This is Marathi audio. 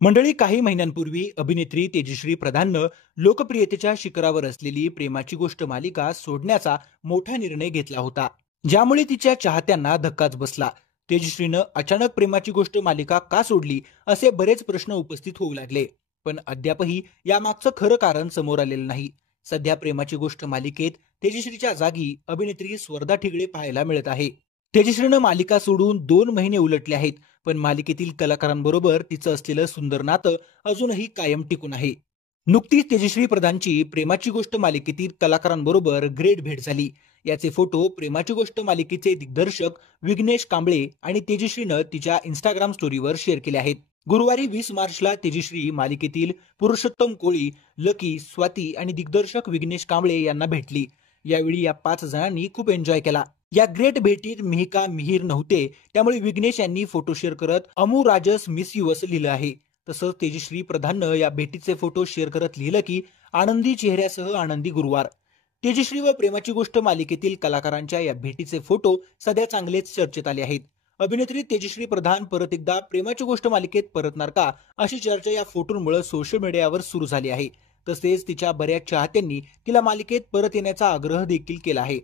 मंडळी, काही महिन्यांपूर्वी अभिनेत्री तेजश्री प्रधाननं लोकप्रियतेच्या शिखरावर असलेली प्रेमाची गोष्ट मालिका सोडण्याचा मोठा निर्णय घेतला होता, ज्यामुळे तिच्या चाहत्यांना धक्काच बसला. तेजश्रीनं अचानक प्रेमाची गोष्ट मालिका का सोडली, असे बरेच प्रश्न उपस्थित होऊ लागले. पण अद्यापही यामागचं खरं कारण समोर आलेलं नाही. सध्या प्रेमाची गोष्ट मालिकेत तेजश्रीच्या जागी अभिनेत्री स्वर्धा ठिगळे पाहायला मिळत आहे. तेजश्रीनं मालिका सोडून 2 महिने उलटले आहेत, पण मालिकेतील कलाकारांबरोबर तिचं असलेलं सुंदर नातं अजूनही कायम टिकून आहे. नुकतीच तेजश्री प्रधानची प्रेमाची गोष्ट मालिकेतील कलाकारांबरोबर ग्रेट भेट झाली. याचे फोटो प्रेमाची गोष्ट मालिकेचे दिग्दर्शक विघ्नेश कांबळे आणि तेजश्रीनं तिच्या इंस्टाग्राम स्टोरीवर शेअर केले आहेत. गुरुवारी 20 मार्चला तेजश्री मालिकेतील पुरुषोत्तम कोळी, लकी, स्वाती आणि दिग्दर्शक विघ्नेश कांबळे यांना भेटली. यावेळी या 5 जणांनी खूप एन्जॉय केला. या ग्रेट भेटीत मिहिका मिहीर नव्हते, त्यामुळे विघ्नेश यांनी फोटो शेअर करत अमू राजस मिस यू असं लिहिलं आहे. तसंच तेजश्री प्रधाननं या भेटीचे फोटो शेअर करत लिहिलं की आनंदी चेहऱ्यासह आनंदी गुरुवार. तेजश्री व प्रेमाची गोष्ट मालिकेतील कलाकारांच्या या भेटीचे फोटो सध्या चांगलेच चर्चेत आले आहेत. अभिनेत्री तेजश्री प्रधान परत एकदा प्रेमाची गोष्ट मालिकेत परतणार का, अशी चर्चा या फोटोंमुळे सोशल मीडियावर सुरू झाली आहे. तसेच तिच्या बऱ्याच चाहत्यांनी तिला मालिकेत परत येण्याचा आग्रह देखील केला आहे.